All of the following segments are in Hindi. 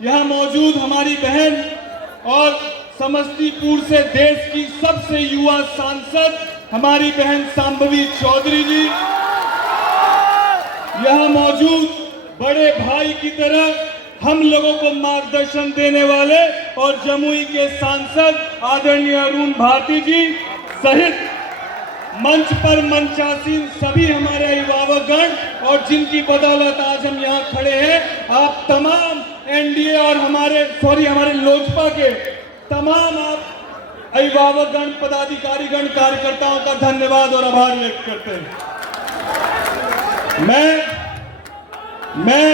यहाँ मौजूद हमारी बहन और समस्तीपुर से देश की सबसे युवा सांसद हमारी बहन शांभवी चौधरी जी, यहाँ मौजूद बड़े भाई की तरह हम लोगों को मार्गदर्शन देने वाले और जमुई के सांसद आदरणीय अरुण भारती जी सहित मंच पर मंचासीन सभी हमारे अभिभावकगण और जिनकी बदौलत आज हम यहाँ खड़े हैं, आप तमाम एनडीए और हमारे लोजपा के तमाम आप अभिभावकगण, पदाधिकारीगण, कार्यकर्ताओं का धन्यवाद और आभार व्यक्त करते हैं। मैं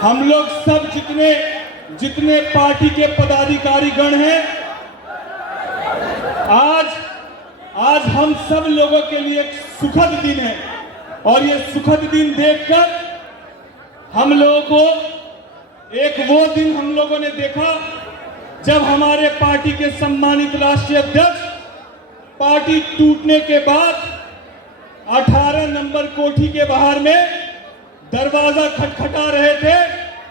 हम लोग सब जितने पार्टी के पदाधिकारीगण हैं, आज हम सब लोगों के लिए एक सुखद दिन है और ये सुखद दिन देखकर हम लोगों को एक वो दिन हम लोगों ने देखा जब हमारे पार्टी के सम्मानित राष्ट्रीय अध्यक्ष पार्टी टूटने के बाद 18 नंबर कोठी के बाहर में दरवाजा खटखटा रहे थे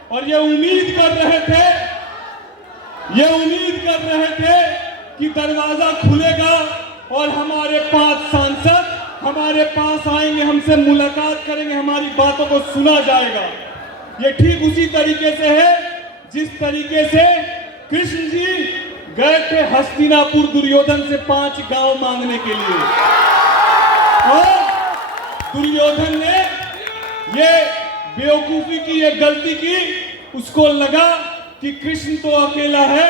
और ये उम्मीद कर रहे थे कि दरवाजा खुलेगा और हमारे 5 सांसद हमारे पास आएंगे, हमसे मुलाकात करेंगे, हमारी बातों को सुना जाएगा। ये ठीक उसी तरीके से है जिस तरीके से कृष्ण जी गए थे हस्तिनापुर दुर्योधन से 5 गांव मांगने के लिए, और दुर्योधन ने ये बेवकूफी की, ये गलती की, उसको लगा कि कृष्ण तो अकेला है,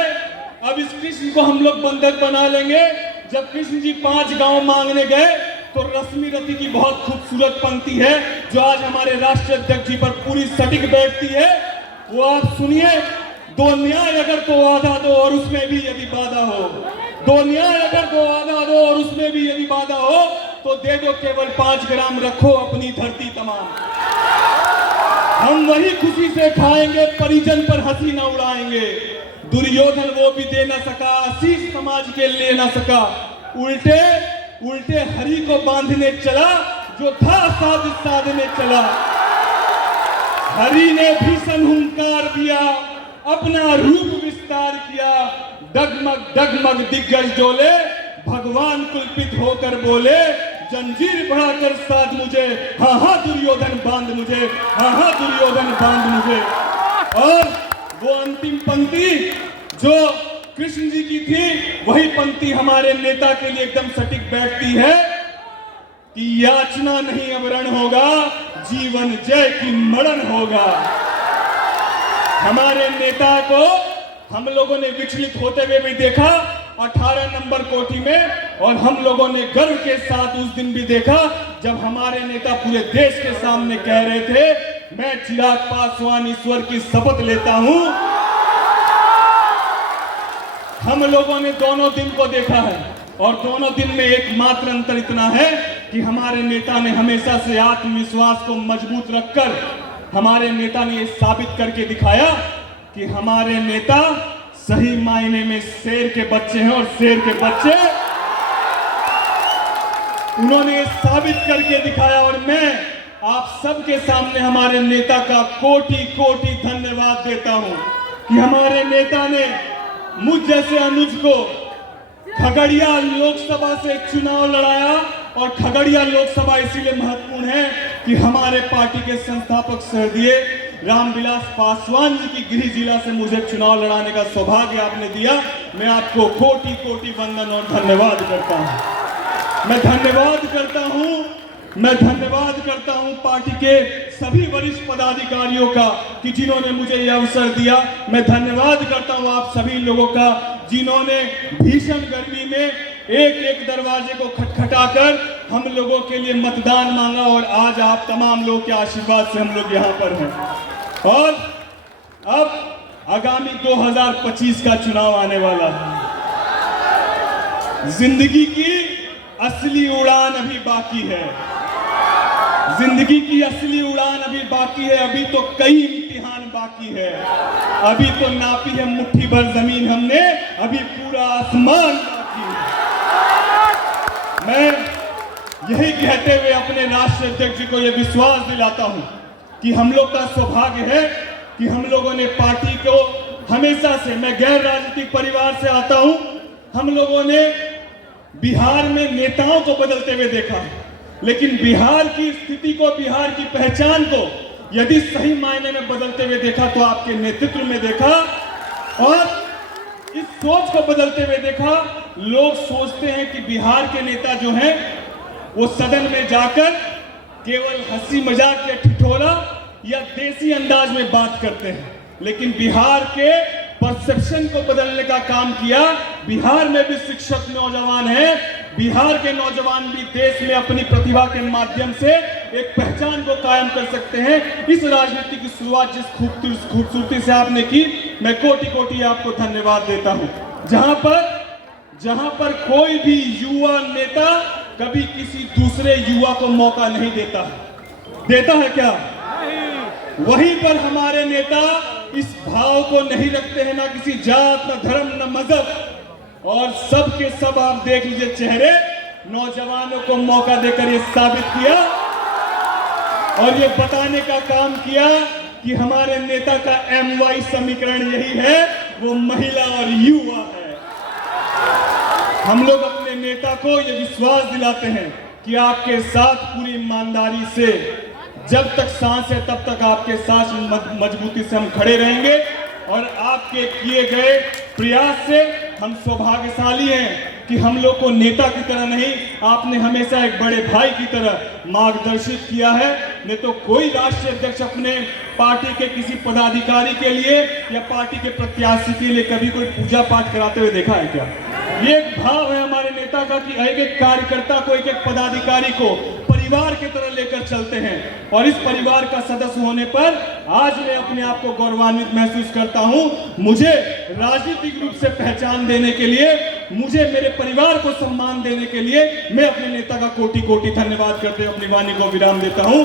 अब इस कृष्ण को हम लोग बंधक बना लेंगे। जब कृष्ण जी 5 गांव मांगने गए तो रश्मि रति की बहुत खूबसूरत पंक्ति है जो आज हमारे राष्ट्रीय अध्यक्ष जी पर पूरी सटीक बैठती है, वो आप सुनिए। 2 न्याय अगर तो वादा दो और उसमें भी यदि बाधा हो, 2 न्याय अगर तो वादा दो और उसमें भी यदि बाधा हो, तो दे दो केवल 5 ग्राम, रखो अपनी धरती तमाम। हम वही खुशी से खाएंगे, परिजन पर हंसी न उड़ाएंगे। दुर्योधन वो भी दे न सका, आशीष समाज के ले न सका, उल्टे हरि को बांधने चला, जो था साजिश साधने चला। हरि ने भीषण हुंकार दिया, अपना रूप विस्तार किया, डगमग डगमग दिग्गज डोले, भगवान कुलपित होकर बोले, जंजीर बढ़ाकर साध मुझे, हाँ हाँ दुर्योधन बांध मुझे, हाँ हाँ दुर्योधन बांध मुझे। और वो अंतिम पंक्ति जो कृष्ण जी की थी, वही पंक्ति हमारे नेता के लिए एकदम सटीक बैठती है कि याचना नहीं अब रण होगा, जीवन जय की मरण होगा। हमारे नेता को हम लोगों ने विचलित होते हुए भी देखा 18 नंबर कोठी में, और हम लोगों ने गर्व के साथ उस दिन भी देखा जब हमारे नेता पूरे देश के सामने कह रहे थे, मैं चिराग पासवान ईश्वर की शपथ लेता हूं। हम लोगों ने दोनों दिन को देखा है और दोनों दिन में एकमात्र अंतर इतना है कि हमारे नेता ने हमेशा से आत्मविश्वास को मजबूत रखकर हमारे नेता ने यह साबित करके दिखाया कि हमारे नेता सही मायने में शेर के बच्चे हैं, और शेर के बच्चे उन्होंने साबित करके दिखाया। और मैं आप सबके सामने हमारे नेता का कोटि कोटि धन्यवाद देता हूं कि हमारे नेता ने मुझ जैसे अनुज को खगड़िया लोकसभा से चुनाव लड़ाया, और खगड़िया लोकसभा इसीलिए महत्वपूर्ण है कि हमारे पार्टी के संस्थापक स्वर्गीय रामविलास पासवान जी की गृह जिला से मुझे चुनाव लड़ाने का सौभाग्य आपने दिया। मैं आपको कोटि कोटि वंदन और धन्यवाद करता हूं। मैं धन्यवाद करता हूं पार्टी के सभी वरिष्ठ पदाधिकारियों का कि जिन्होंने मुझे यह अवसर दिया। मैं धन्यवाद करता हूं आप सभी लोगों का जिन्होंने भीषण गर्मी में एक दरवाजे को खटखटाकर हम लोगों के लिए मतदान मांगा, और आज आप तमाम लोगों के आशीर्वाद से हम लोग यहाँ पर हैं। और अब आगामी 2025 का चुनाव आने वाला है। जिंदगी की असली उड़ान अभी बाकी है, जिंदगी की असली उड़ान अभी बाकी है। अभी तो कई इम्तिहान बाकी है, अभी तो नापी है मुट्ठी भर जमीन हमने, अभी पूरा आसमान बाकी है। मैं यही कहते हुए अपने राष्ट्रीय अध्यक्ष जी को यह विश्वास दिलाता हूं कि हम लोग का सौभाग्य है कि हम लोगों ने पार्टी को हमेशा से, मैं गैर राजनीतिक परिवार से आता हूं, हम लोगों ने बिहार में नेताओं को बदलते हुए देखा है, लेकिन बिहार की स्थिति को, बिहार की पहचान को यदि सही मायने में बदलते हुए देखा तो आपके नेतृत्व में देखा। और इस सोच को बदलते हुए देखा। लोग सोचते हैं कि बिहार के नेता जो हैं वो सदन में जाकर केवल हंसी मजाक या ठिठोला या देसी अंदाज में बात करते हैं, लेकिन बिहार के परसेप्शन को बदलने का काम किया। बिहार में भी शिक्षक नौजवान हैं, बिहार के नौजवान भी देश में अपनी प्रतिभा के माध्यम से एक पहचान को कायम कर सकते हैं। इस राजनीति की शुरुआत जिस खूबसूरती से आपने की, मैं कोटि कोटि आपको धन्यवाद देता हूं। जहां पर कोई भी युवा नेता कभी किसी दूसरे युवा को मौका नहीं देता है क्या? वहीं पर हमारे नेता इस भाव को नहीं रखते हैं, ना किसी जात, ना धर्म, ना मजहब, और सब के सब आप देख लीजिए चेहरे, नौजवानों को मौका देकर ये साबित किया और ये बताने का काम किया कि हमारे नेता का MY समीकरण यही है, वो महिला और युवा है। हम लोग अपने नेता को ये विश्वास दिलाते हैं कि आपके साथ पूरी ईमानदारी से, जब तक सांस है तब तक आपके साथ मजबूती से हम खड़े रहेंगे। और आपके किए गए प्रयास से हम सौभाग्यशाली हैं कि हम लोग को नेता की तरह नहीं, आपने हमेशा एक बड़े भाई की तरह मार्गदर्शित किया है। नहीं तो कोई राष्ट्रीय अध्यक्ष अपने पार्टी के किसी पदाधिकारी के लिए या पार्टी के प्रत्याशी के लिए कभी कोई पूजा पाठ कराते हुए देखा है क्या? ये एक भाव है हमारे नेता का कि एक एक कार्यकर्ता को, एक एक पदाधिकारी को परिवार की तरह लेकर चलते हैं। और इस परिवार का सदस्य होने पर आज मैं अपने आप को गौरवान्वित महसूस करता हूं। मुझे राजनीतिक रूप से पहचान देने के लिए, मुझे मेरे परिवार को सम्मान देने के लिए मैं अपने नेता का कोटि कोटि धन्यवाद करते हुए अपनी वाणी को विराम देता हूं।